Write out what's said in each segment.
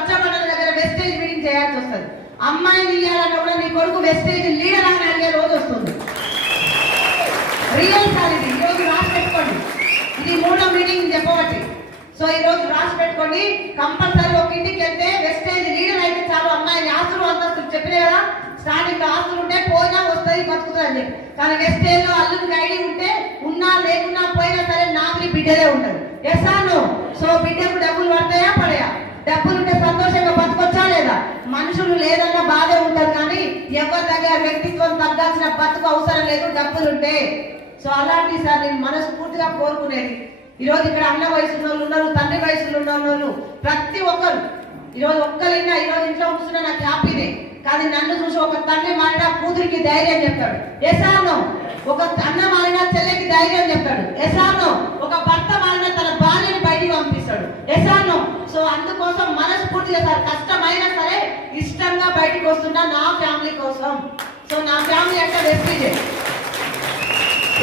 రచ్చబండల దగ్గర wastage meeting చేయాల్సి వస్తుంది. అమ్మాయిని ఇయ్యాలన్నా కూడా నీ కొడుకు వెస్టేజ్ లీడర్ అని అడిగే రోజు వస్తుంది. రియల్ సార్ ఇది. ఈరోజు రాసి పెట్టుకోండి, ఇది 3వ మీటింగ్ చెప్పబట్టి. సో ఈ రోజు రాసి పెట్టుకోండి, కంపల్సరీ ఒక ఇంటికి వెళ్తే వెస్టేజ్ లీడర్ అయితే చాలు. అమ్మాయిని ఆస్తులు అంతస్తులు చెప్పినా కదా, స్టార్టింగ్ ఆస్తులు ఉంటే పోయినా వస్తుంది బతుకుతుంది అని చెప్పి. కానీ వెస్టేజ్ లో అల్లుడికి ఐడి ఉంటే ఉన్నా లేకున్నా పోయినా సరే నామిని బిడ్డలే ఉంటుంది. ఎస్ఆను. సో బిడ్డకు డబ్బులు పడతాయా పడయా? డబ్బులుంటే సంతోషంగా బతకొచ్చా లేదా? మనుషులు లేదన్న బాధే ఉంటుంది, కానీ ఎవరి దగ్గర వ్యక్తిత్వం తగ్గాల్సిన బతుకు అవసరం లేదు డబ్బులుంటే. సో అలాంటి సార్ నేను మనస్ఫూర్తిగా కోరుకునేది. ఈరోజు ఇక్కడ అన్న వయసులో ఉన్నారు, తండ్రి వయసులో ఉన్న వాళ్ళు ప్రతి ఒక్కరు ఈరోజు ఒక్కరైనా ఈరోజు ఇంట్లో కూర్చున్నా నాకు హ్యాపీనే. కానీ నన్ను చూసి ఒక తండ్రి మారినా కూతురికి ధైర్యం చెప్తాడు. ఎసానో. ఒక అన్న మారినా చెల్లెకి ధైర్యం చెప్తాడు. ఎసానో. ఒక భర్త మారినా తన భార్యని బయటికి పంపిస్తాడు. ఎసానో. సో అందుకోసం మనస్ఫూర్తిగా సార్ కష్టమైనా సరే ఇష్టంగా బయటికి వస్తున్నా నా ఫ్యామిలీ కోసం. సో నా ఫ్యామిలీ అంటే వెస్టీజే.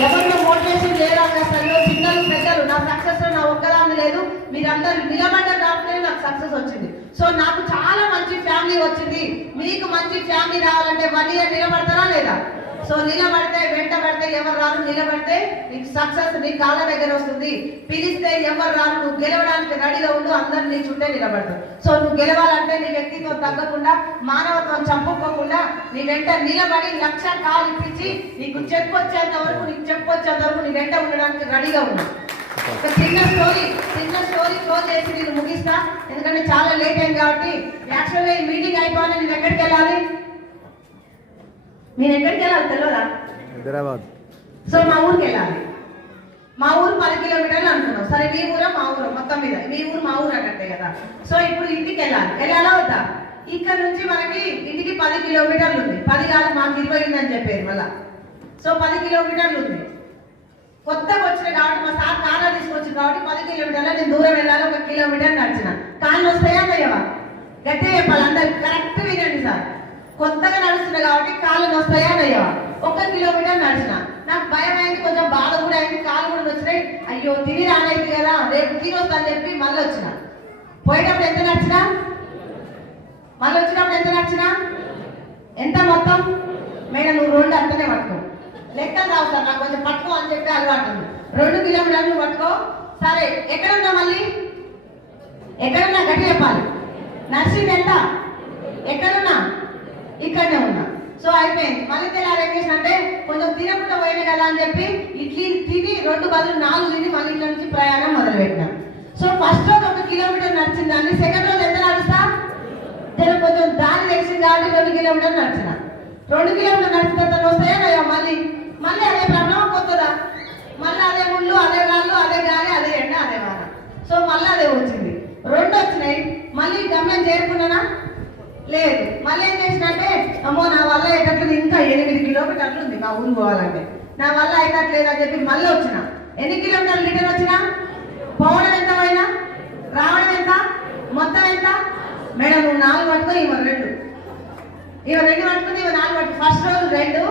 ఎవరిలో మోటివేషన్ చేయడానికి అసలు చిన్నలు పెద్దలు నా సక్సెస్ నా ఒక్కదాన్ని లేదు, మీరందరూ నిలబడ్డారు కాబట్టి నాకు సక్సెస్ వచ్చింది. సో నాకు చాలా మంచి ఫ్యామిలీ వచ్చింది. మీకు మంచి ఫ్యామిలీ రావాలంటే 1 ఇయర్ నిలబడతారా లేదా? సో నిలబడితే వెంట పడితే ఎవరు రారు, నిలబడితే నీకు సక్సెస్ నీ కాళ్ళ దగ్గర వస్తుంది. పిలిస్తే ఎవరు రారు, నువ్వు గెలవడానికి రెడీగా ఉండు, అందరు నీ చుట్టే నిలబడతావు. సో నువ్వు గెలవాలంటే నీ వ్యక్తిత్వం తగ్గకుండా మానవత్వం చంపుకోకుండా నీ వెంట నిలబడి 1,00,000 కాలు ఇప్పించి నీకు చెప్పొచ్చేంత వరకు నీ వెంట ఉండడానికి రెడీగా ఉన్నావు. ఒక చిన్న స్టోరీ క్లోజ్ చేసి నేను ముగిస్తా, ఎందుకంటే చాలా లేట్ అయింది కాబట్టి. యాక్చువల్గా ఈ మీటింగ్ అయిపోయినా నేను ఎక్కడికి వెళ్ళాలి తెలియదా? హైదరాబాద్. సో మా ఊరికి వెళ్ళాలి. మా ఊరు 10 కిలోమీటర్లు అనుకున్నాం. సరే మీ ఊరా మా ఊరు మొత్తం మీద మీ ఊరు మా ఊరు అన్నట్టే కదా. సో ఇప్పుడు ఇంటికి వెళ్ళాలా వద్దా? ఇక్కడ నుంచి మనకి ఇంటికి 10 కిలోమీటర్లు ఉంది. 10 కాదు మాకు 20 ఉందని చెప్పారు మళ్ళా. సో 10 కిలోమీటర్లు ఉంది. కొత్తగా వచ్చిన కాబట్టి మా సార్ కారణం తీసుకొచ్చింది కాబట్టి 10 కిలోమీటర్లు నేను దూరం వెళ్ళాలి. 1 కిలోమీటర్ నడిచిన కాళ్ళు వస్తాయా అయ్యవా? గట్టిగా చెప్పాలి అందరు, కరెక్ట్ వినండి సార్. కొత్తగా నడుస్తున్నా కాబట్టి కాళ్ళు వస్తాయా అయ్యవా? 1 కిలోమీటర్ నడిచిన. నాకు భయం అయింది, కొంచెం బాధ కూడా అయింది, కాళ్ళు కూడా వచ్చినాయి. అయ్యో తిని రానైంది కదా, రేపు తినొస్తాను చెప్పి మళ్ళీ వచ్చిన. పోయేటప్పుడు ఎంత నడిచినా, మళ్ళీ వచ్చినప్పుడు ఎంత నడిచినా, ఎంత మొత్తం? మేడం నువ్వు 2 అంతనే పట్టుకో, లెక్కలు రావు సార్ నాకు కొంచెం పట్టుకో అని చెప్పి అలవాటు. 2 కిలోమీటర్లు పట్టుకో. సరే ఎక్కడున్నా మళ్ళీ ఎక్కడున్నా గట్టి చెప్పాలి. నర్సింగ్ ఎంత? ఎక్కడున్నా? ఇక్కడనే ఉన్నా. సో అయిపోయింది. మళ్ళీ తెల్లారి ఏం చేసిన అంటే కొంచెం తినకుండా పోయినా కదా అని చెప్పి ఇడ్లీ తిని 2 బదులు 4 తిని మళ్ళీ ఇంట్లో నుంచి ప్రయాణం మొదలు పెట్టినా. సో ఫస్ట్ రోజు 1 కిలోమీటర్ నడిచింది దాన్ని. సెకండ్ రోజు ఎంత నడుస్తా? నేను కొంచెం దారి తెలిసింది కాబట్టి 2 కిలోమీటర్లు నడిచిన. 2 కిలోమీటర్లు నడిచిన తర్వాత వస్తాయా మళ్ళీ అదే ప్రాబ్లం కొత్తదా? మళ్ళీ అదే ముళ్ళు, అదే రాళ్ళు, అదే గాలి, అదే ఎండ, అదే వాన. సో మళ్ళీ అదే వచ్చింది. 2 వచ్చినాయి. మళ్ళీ గమ్యం చేరుకున్నానా? లేదు. మళ్ళీ ఏం చేసినట్టే అమ్మో నా వల్ల అయ్యేటట్లు ఇంకా 8 కిలోమీటర్లు ఉంది మా ఊరు పోవాలంటే, నా వల్ల అయ్యేటట్లేదు అని చెప్పి మళ్ళీ వచ్చిన. ఎన్ని కిలోమీటర్లు రిటర్న్ వచ్చినా? పోవడం ఎంత పోయినా, రావడం ఎంత, మొత్తం ఎంత? మేడం నువ్వు 4 పట్టుకో, ఇవ్వ 2 పట్టుకుని, ఇవ్వ 4 పట్టు. ఫస్ట్ రోజు 2